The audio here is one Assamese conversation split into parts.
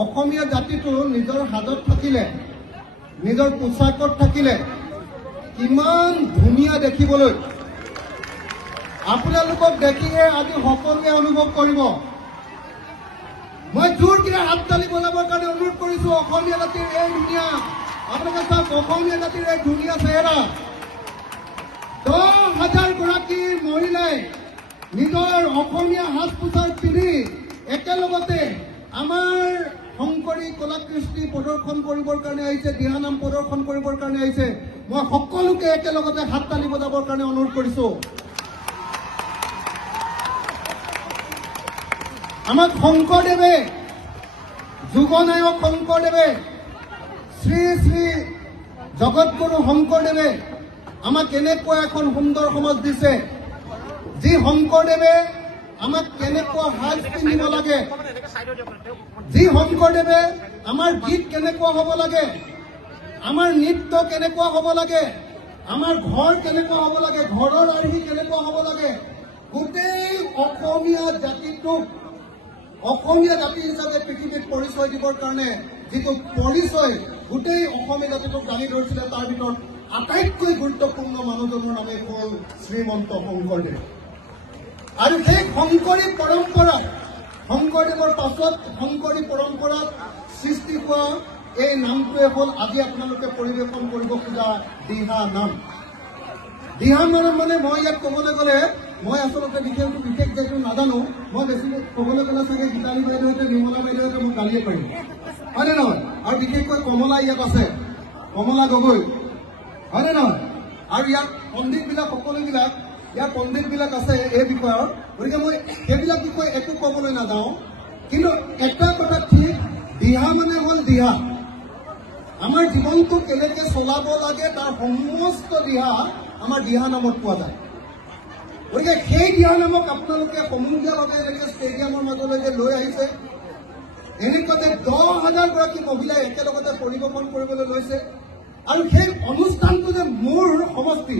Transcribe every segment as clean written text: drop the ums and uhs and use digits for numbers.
অসমীয়া জাতিটো নিজৰ হাতত থাকিলে, নিজৰ পোছাকত থাকিলে কিমান ধুনীয়া দেখিবলৈ আপোনালোকক দেখিয়ে আজি সকলোৱে অনুভৱ কৰিব। মই জোৰকে হাততালি বজাবৰ কাৰণে অনুৰোধ কৰিছো। অসমীয়া জাতিৰ এই ধুনীয়া, আপোনালোকে চাওক, অসমীয়া জাতিৰ এই ধুনীয়া চেহেৰা 10,000 গৰাকী মহিলাই নিজৰ অসমীয়া সাজ পোছাক পিন্ধি একেলগতে আমাৰ শংকৰী কলাকৃষ্টি প্ৰদৰ্শন কৰিবৰ কাৰণে আহিছে, দিহানাম প্ৰদৰ্শন কৰিবৰ কাৰণে আহিছে। মই সকলোকে একেলগতে হাততালি বজাবৰ কাৰণে অনুৰোধ কৰিছো। আমাক শংকৰদেৱে, যুগনায়ক শংকৰদেৱে, শ্ৰী শ্ৰী জগতগুৰু শংকৰদেৱে আমাক কেনেকুৱা এখন সুন্দৰ সমাজ দিছে। যি শংকৰদেৱে আমাক কেনেকুৱা সাজ পিন্ধিব লাগে, যি শংকৰদেৱে আমাৰ গীত কেনেকুৱা হ'ব লাগে, আমাৰ নৃত্য কেনেকুৱা হ'ব লাগে, আমাৰ ঘৰ কেনেকুৱা হ'ব লাগে, ঘৰৰ আৰ্হি কেনেকুৱা হ'ব লাগে, গোটেই অসমীয়া জাতিটোক অসমীয়া জাতি হিচাপে পৃথিৱীত পৰিচয় দিবৰ কাৰণে যিটো পৰিচয় গোটেই অসমীয়া জাতিটোক দাঙি ধৰিছিলে, তাৰ ভিতৰত আটাইতকৈ গুৰুত্বপূৰ্ণ মানুহজনৰ নামেই হ'ল শ্ৰীমন্ত শংকৰদেৱ। আৰু সেই শংকৰী পৰম্পৰাত, শংকৰদেৱৰ পাছত শংকৰী পৰম্পৰাত সৃষ্টি হোৱা এই নামটোৱে হ'ল আজি আপোনালোকে পৰিৱেশন কৰিব খোজা দিহা নাম। দিহা নাম মানে মই ইয়াত ক'বলৈ গ'লে, মই আচলতে বিশেষ যেটো নাজানো, মই বেছি ক'বলৈ গ'লে চাগে গীতালী বাইদেউহঁতে, নিৰ্মলা বাইদেউহঁতে মোক গালিয়ে পাৰিম, হয়নে নহয়? আৰু বিশেষকৈ কমলা ইয়াত আছে, কমলা গগৈ, হয়নে নহয়? আৰু ইয়াত পণ্ডিতবিলাক, সকলোবিলাক ইয়াৰ পণ্ডিতবিলাক আছে এই বিষয়ৰ, গতিকে মই সেইবিলাক বিষয়ে একো ক'বলৈ নাযাওঁ। কিন্তু এটা কথা ঠিক, দিহা মানে হ'ল দিহা। আমাৰ জীৱনটো কেনেকৈ চলাব লাগে তাৰ সমস্ত দিহা আমাৰ দিহা নামত পোৱা যায়। গতিকে সেই দিহা নামক আপোনালোকে সমূহীয়াভাৱে এনেকৈ ষ্টেডিয়ামৰ মাজলৈকে লৈ আহিছে। এনেকুৱাতে 10,000 গৰাকী মহিলাই একেলগতে পৰিৱেশন কৰিবলৈ লৈছে। আৰু সেই অনুষ্ঠানটো যে মোৰ সমষ্টি,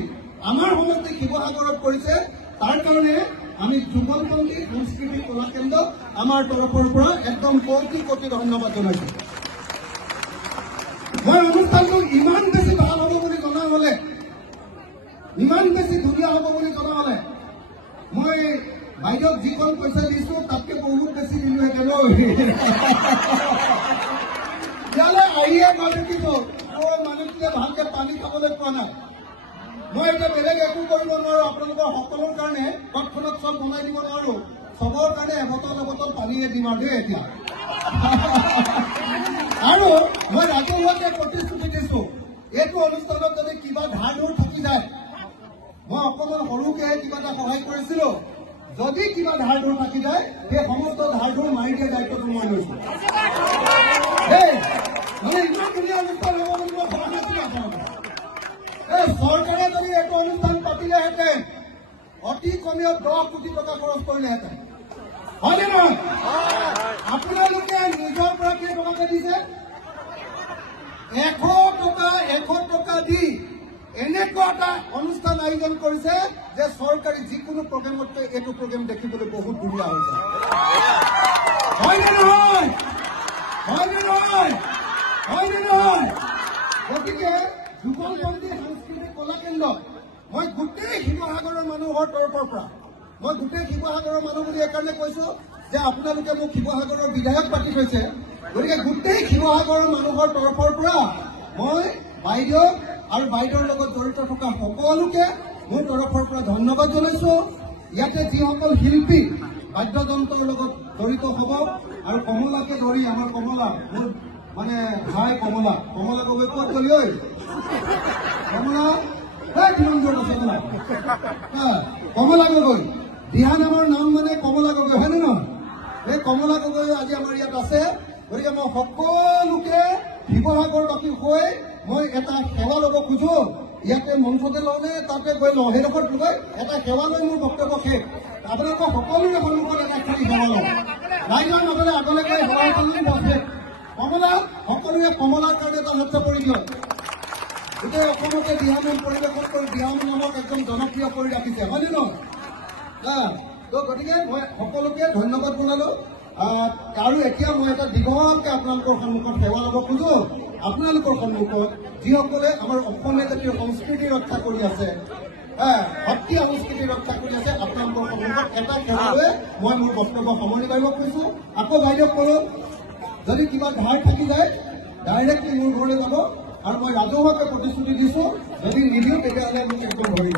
আমাৰ সমষ্টি শিৱসাগৰত কৰিছে, তাৰ কাৰণে আমি যুগলপন্থী সাংস্কৃতিক কলা কেন্দ্ৰ আমাৰ তৰফৰ পৰা একদম কোটি কোটি ধন্যবাদ জনাইছো। মই অনুষ্ঠানটো ইমান বেছি ভাল হ'ব বুলি জনা হলে, ইমান বেছি ধুনীয়া হ'ব বুলি জনা হলে মই বাইদেউক যিখন পইচা দিছো তাতকে বহুত বেছি দিলোহেঁতেন। ইয়ালৈ আহিয়ে মই দেখিছো মানুহটোৱে ভালকে পানী খাবলৈ পোৱা নাই। মই এতিয়া বেলেগ একো কৰিব নোৱাৰো, আপোনালোকৰ সকলোৰ কাৰণে তৎক্ষণাত চব বনাই দিব নোৱাৰো, চবৰ কাৰণে এবটল পানীয়ে দিম আৰু দেই এতিয়া। আৰু মই ৰাজহুৱাকে প্ৰতিশ্ৰুতি দিছো, এইটো অনুষ্ঠানত যদি কিবা ধাৰ ধুৰ থাকি যায়, মই অকণমান সৰুকে কিবা এটা সহায় কৰিছিলো, যদি কিবা ধাৰ ধুৰ থাকি যায় সেই সমস্ত ধাৰ ধুৰ মাৰি দিয়া দায়িত্বটো মই লৈছো। মানে ইমান ধুনীয়া অনুষ্ঠান হ'ব বুলি মই ভবা নাছিলো। চৰকাৰে যদি এইটো অনুষ্ঠান পাতিলেহেঁতেন অতি কমেও 10 কোটি টকা খৰচ কৰিলেহেঁতেন, হয়নে নহয়? আপোনালোকে নিজৰ পৰা কেই টকাকে দিছে? 100 টকা দি এনেকুৱা এটা অনুষ্ঠান আয়োজন কৰিছে যে চৰকাৰী যিকোনো প্ৰগ্ৰেমতকৈ এইটো প্ৰগ্ৰেম দেখিবলৈ বহুত ধুনীয়া হৈছে, হয়নে নহয়? হয়নে নহয়? হয়নে নহয়? গতিকে যুগলপন্থী সাংস্কৃতিক কলা কেন্দ্ৰ মই গোটেই শিৱসাগৰৰ মানুহৰ তৰফৰ পৰা, মই গোটেই শিৱসাগৰৰ মানুহ বুলি এইকাৰণে কৈছো যে আপোনালোকে মোক শিৱসাগৰৰ বিধায়ক পাতি থৈছে, গতিকে গোটেই শিৱসাগৰৰ মানুহৰ তৰফৰ পৰা মই বাইদেউ আৰু বাইদেউৰ লগত জড়িত থকা সকলোকে মোৰ তৰফৰ পৰা ধন্যবাদ জনাইছো। ইয়াতে যিসকল শিল্পী বাদ্যযন্ত্ৰৰ লগত জড়িত হ'ব, আৰু কমলাকে ধৰি আমাৰ কমলা, মোৰ মানে ভাই কমলা গগৈ ক'ত গলি? ঐ কমলা, কিমান দূৰত আছে তোমাৰ? কমলা গগৈ, দিহা নামৰ নাম মানে কমলা গগৈ, হয়নে নহয়? এই কমলা গগৈ আজি আমাৰ ইয়াত আছে। গতিকে মই সকলোকে শিৱসাগৰবাসী হৈ মই এটা সেৱা ল'ব খোজো। ইয়াতে মঞ্চতে লওঁনে তাতে গৈ লওঁ, সেইডোখৰত গৈ এটা সেৱা লৈ মোৰ বক্তব্য শেষ। আপোনালোকৰ সকলোৰে সন্মুখত এটা খালী সেৱা লওঁ, ৰাইজৰ মাজলৈ আগলৈ গৈ সেৱা শেষ। কমলা, সকলোৱে কমলাৰ কাৰণে এটা হাত চাপৰি দিয়ক। গোটেই অসমতে দিহানাম পৰিৱেশন কৰি দিহানাম নামক একদম জনপ্ৰিয় কৰি ৰাখিছে, হয়নে নহয়? তো গতিকে মই সকলোকে ধন্যবাদ জনালো। আৰু এতিয়া মই এটা দীঘলকে আপোনালোকৰ সন্মুখত সেৱা ল'ব খোজো আপোনালোকৰ সন্মুখত যিসকলে আমাৰ অসমীয়া জাতীয় সংস্কৃতি ৰক্ষা কৰি আছে সত্ৰীয়া সংস্কৃতি ৰক্ষা কৰি আছে আপোনালোকৰ সন্মুখত এটা খেললৈ মই মোৰ বক্তব্য সামৰণি মাৰিব খুজিছো আকৌ বাইদেউ কৰো যদি কিবা ধাৰ থাকি যায় ডাইৰেক্টলি মোৰ ঘৰলৈ যাব আৰু মই ৰাজহুৱাকে প্ৰতিশ্ৰুতি দিছো যদি নিদিওঁ তেতিয়াহ'লে মোক একদম ধৰিব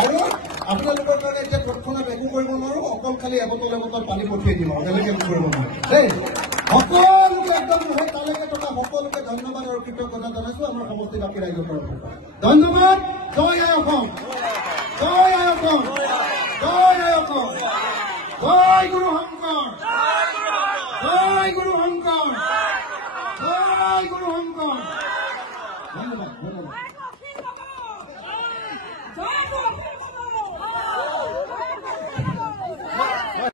আৰু আপোনালোকৰ কাৰণে এতিয়া তৎক্ষণাত একো কৰিব নোৱাৰো অকল খালি এবটল পানী পঠিয়াই দিম আৰু তেনেকে একো কৰিব নোৱাৰো দেই সকলোকে একদম নহয় তালৈকে থকা সকলোকে ধন্যবাদ আৰু কৃতজ্ঞতা জনাইছো আমাৰ সমষ্টিবাসী ৰাইজৰ তৰফৰ ধন্যবাদ জয় আই অসম জয় আই অসম জয় আই অসম জয় গুৰু শংকৰ জয় গুৰু শংকৰ